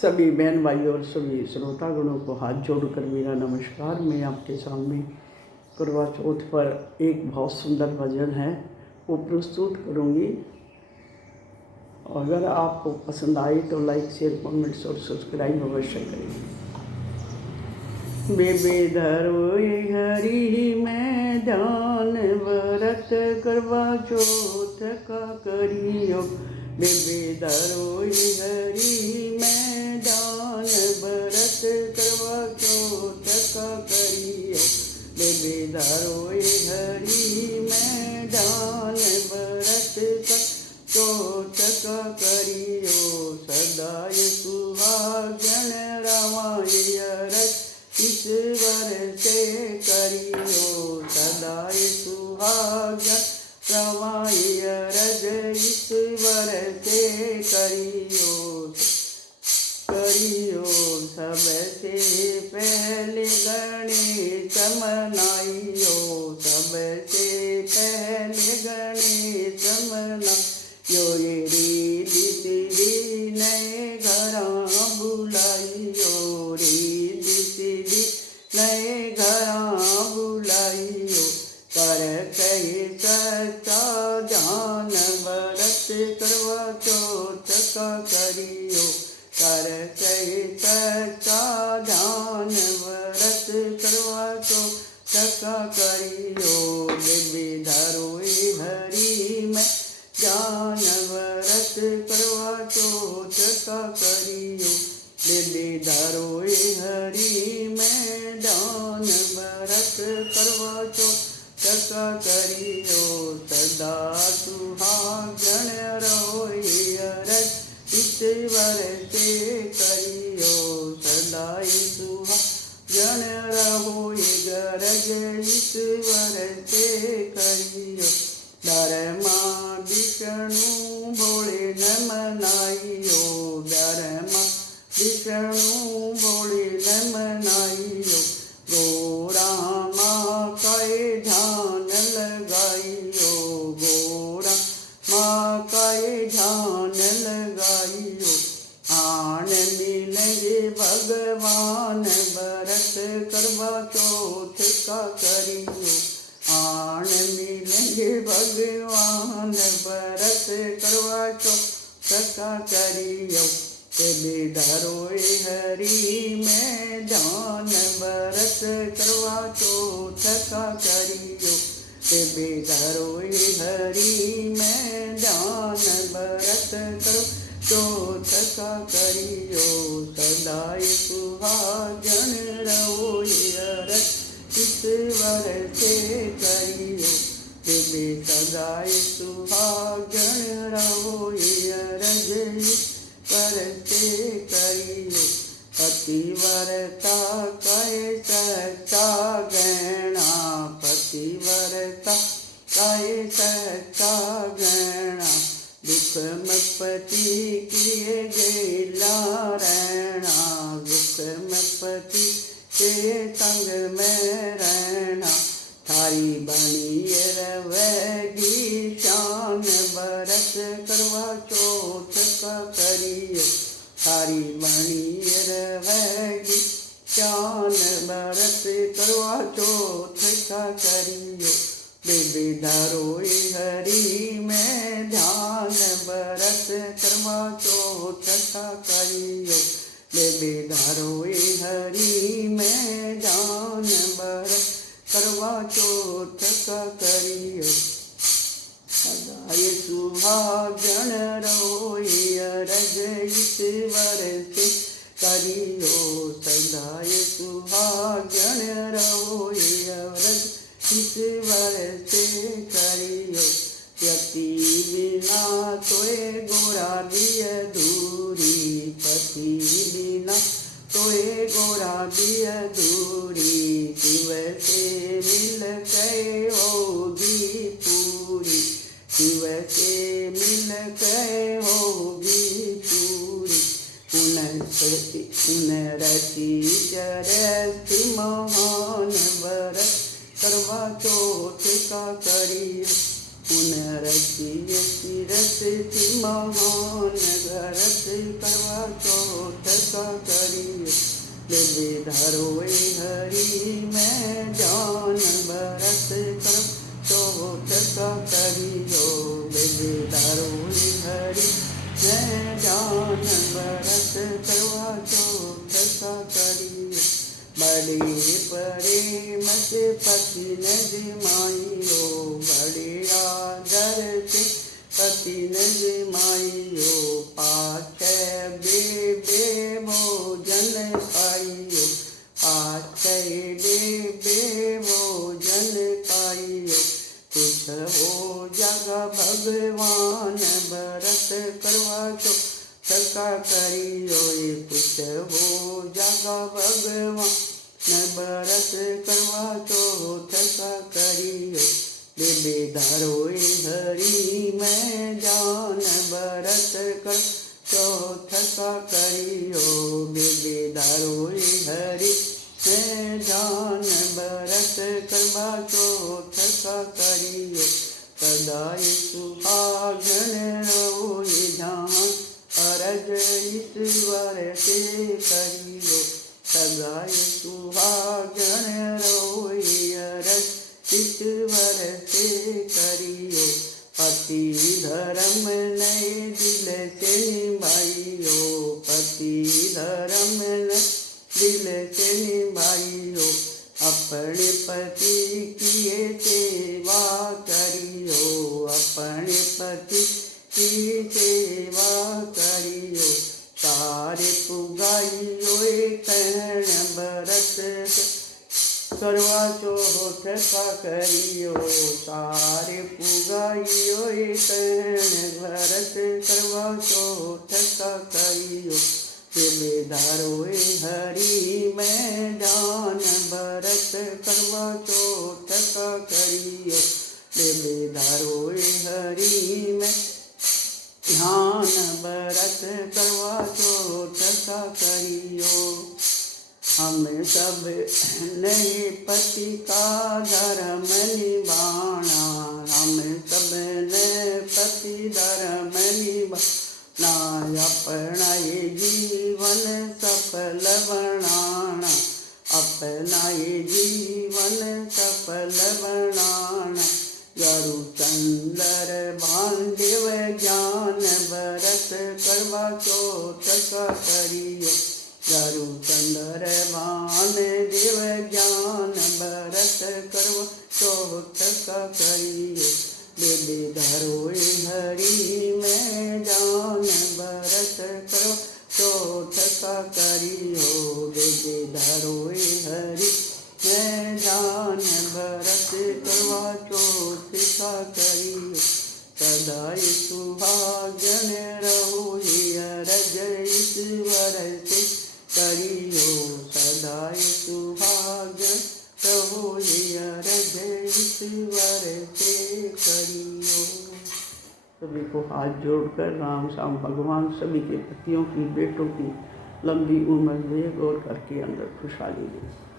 सभी बहन भाई और सभी श्रोतागणों को हाथ जोड़कर मेरा नमस्कार। मैं आपके सामने करवा चौथ पर एक बहुत सुंदर भजन है वो प्रस्तुत करूँगी। अगर आपको पसंद आए तो लाइक शेयर कमेंट्स और सब्सक्राइब अवश्य करें। बेबे धरो हरि मैदान व्रत करवा चौथ का करियो। बेबे धरो हरि मैदान व्रत करवा चौथ का करियो। बेबे धरो हरि मैदान व्रत कर चौथ का करियो। सदाय सुहागन रामाय रस ईश्वर से करियो। सदाय सुहागन रमाय रज ईश्वर से करियो। सबसे पहले गणेश मनाइयो। सबसे पहले गणेश मनाइयो। ये रीति सीधी नए घरा बुलाइयो। रीति सीधी नए घरा बुलाइयो। कर कहे सच्चा ध्यान व्रत करवा चौथ का करियो। कर कहे सच्चा ध्यान व्रत करवा चौथ का करियो। बेबे धरो हरि मैदान व्रत करवा चौथ का करियो। बेबे धरो हरि मैदान व्रत करवा चौथ का करियो। सदा सुहागन रहो रज ईश्वर से करियो। सदा सुहागन रहो गरज ईश्वर से करियो। धर्मा विष्णु भोले न मनाइयो। धर्मा विष्णु भोले न मनाइयो। गोरा माँ के ध्यान लगाइयो। गोरा माँ के ध्यान लगाइयो। आन मिलेंगे भगवान व्रत करवा चौथ का करियो। आन मिलेंगे भगवान व्रत करवा चौथ का करियो। बेबे धरो हरि मैदान व्रत करवा चौथ का करियो। बेबे धरो हरि मैदान व्रत करो चौथ का करियो। सदाय सुहागन रहो रज ईश्वर से करियो। बेबे सदाय सुहागन रहो रज ईश्वर से करियो। पतिव्रता कहे सच्चा गहना। पतिव्रता कहे सच्चा गहना। दुख में पति किए गेला रहना। दुख में पति के संग में रहना। थारी बनी रहेगी शान व्रत करवा चौथ का करियो। थारी बनी रहेगी शान व्रत करवा चौथ का करियो। बेबे धरो हरि मैदान व्रत करवा चौथ का करियो। बेबे धरो हरि मैदान व्रत करवा चौथ का करियो। सदाय सुहागन रहो रज ईश्वर से करियो। सदाय सुहागन रहो रज ईश्वर से करियो। पति बिना तोए गोरा भी अधूरी। पति बिना तोए गोरा भी अधूरी। शिव से मिल गए होगी पूरी। शिव से मिल गए होगी पूरी। पुनरसी चरस महान व्रत करवा चौथ का करियो। पुनरती तीरथ थी महान घरत करवा चौथ का करियो बेबे धरोए हरि मैं जान भरत कर चौथ का करियो बेबे धरोए हरि मैं जान भरत करवा चौथ का करियो बड़े प्रेम से पति न जमाइयो बड़े आदर से पति न जमाइयो पाछे बेबे भोजन खाइयो पाछे बेबे भोजन खाइयो कुछ हो जगा भगवान भरत करवा चौथ का करियो कुछ हो जगा भगवान भरत करवा चौथ का करियो बेबे धरोए हरि मैं जान भरत कर चौथ का करियो बेबे धरोए हरि मैं जान भरत करवा चौथ का करियो सदाई सुहागन रोए जहाँ अरज ईश्वर से करियो सगाई सुहागन रोए अरज ईश्वर से करियो पति धर्म नए दिल से निभाइयो पति धर्म नए दिल से निभाइयो अपने पति किए सेवा करियो अपने पति की सेवा करियो सारे पुगाइयो कहन भरत करवा चौथ का करियो सारे पुगाइयो कहन भरत करवा चौथ का करियो बेबे धरोए हरि मैं जान भरत करवा चौथ का करियो बेबे धरोए हरि मैं ध्यान भरत करवा चौथ का करियो हम सब नहीं पति का धर्म निभाना हम सब ने पति धर्म निभाना अपना ये जीवन सफल बनाना अपना ये जीवन सफल बनाना गरु चंदर भांडेव ज्ञान भरत करवा चौथ का करियो गरु चंदर भान देव ज्ञान भरत करवा चौथ का करियो बेबे धरोए हरि मैं जान भरत करवा चौथ का करियो बेबे धरोए हरि मैं जान भरत करवा चौथ का करियो सदाई सुहागन रहो अरज ईश्वर से करियो सदाई सुहागन रहो अरज ईश्वर से करियो। सभी को हाथ जोड़कर राम श्याम भगवान सभी के पतियों की बेटों की लंबी उम्र दे और घर के अंदर खुशहाली दे।